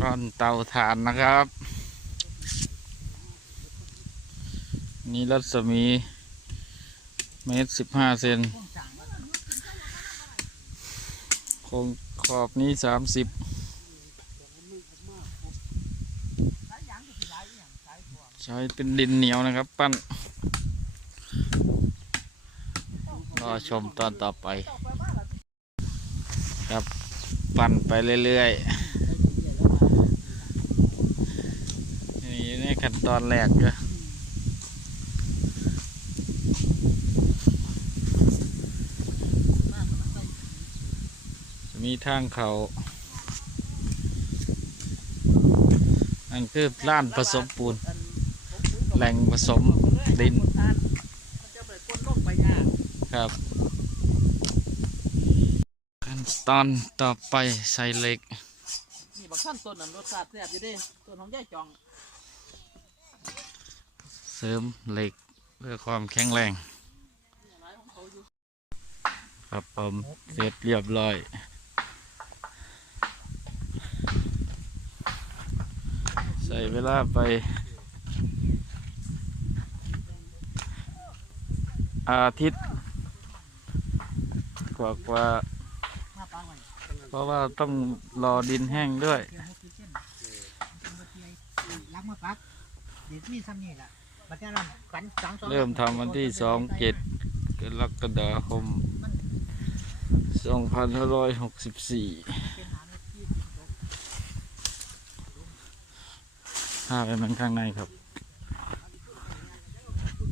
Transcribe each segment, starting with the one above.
ร่อนเตาถ่านนะครับ นี่รัศมี เมตรสิบห้าเซนคงขอบนี้สามสิบใช้เป็นดินเหนียวนะครับ ปั้นรอชมตอนต่อไป ครับ ปั้นไปเรื่อย ๆ นี่ใน ขั้นตอนแรกก็จะมีทางเขานั่นคือร้านผสมปูน แหล่งผสมดิน ครับขั้นตอนต่อไปใส่เหล็กนี่บักท่านต้นนั้นรสชาติแซ่บอยู่ดิต้นของยายจอง เสริมเหล็กเพื่อความแข็งแรง ครับผมเสร็จเรียบร้อย ใส่เวลาไป อาทิตย์กว่ากว่า เพราะว่าต้องรอดินแห้งด้วยเดี๋ยวหกสิบเส้นล้างมาปักเดี๋ยวมีซ้ำนี่แหละ เริ่มทำวันที่สองเจ็ดกรกฎาคมสองพันห้าร้อยหกสิบสี่พาไปมันข้างในครับ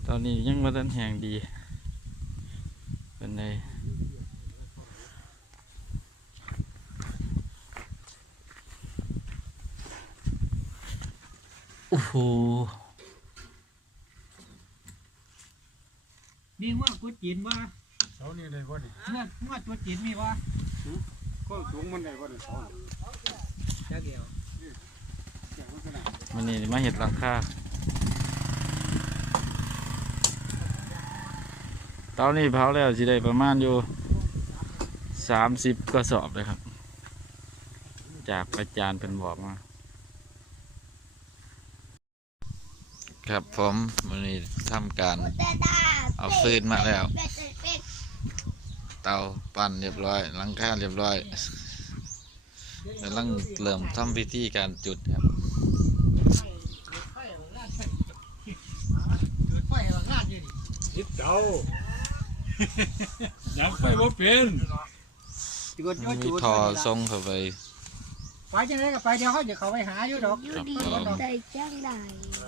ตอนนี้ยังมาตันแห่งดี เป็นไงโอ้โห มีหัวกุดจีนว่าเสานี่ได้บ่นี่หัวหัวตัวจีนมีว่าก็สูงมันได้บ่นี่เสาจ้าเกี่ยวแก่มันขนาดมันนี่มาเห็ดหลังคาตอนนี้เผาแล้วสิได้ประมาณอยู่สามสิบกระสอบเลยครับ จากอาจารย์เป็นบอกมา ครับผมวันนี้ทำการเอาฟืนมาแล้ว เตาปั่นเรียบร้อยหลังคาเรียบร้อยกำลังเริ่มทำพิธีการจุดครับไฟหลังงานอยู่ดิติดเสายังไปบ่เป็นจุดมันมีทอทรงเข้าไปไปจังไดก็ไปเดี๋ยวเขาจะเข้าไปหาอยู่ดอกครับดีผมใจจังได้เ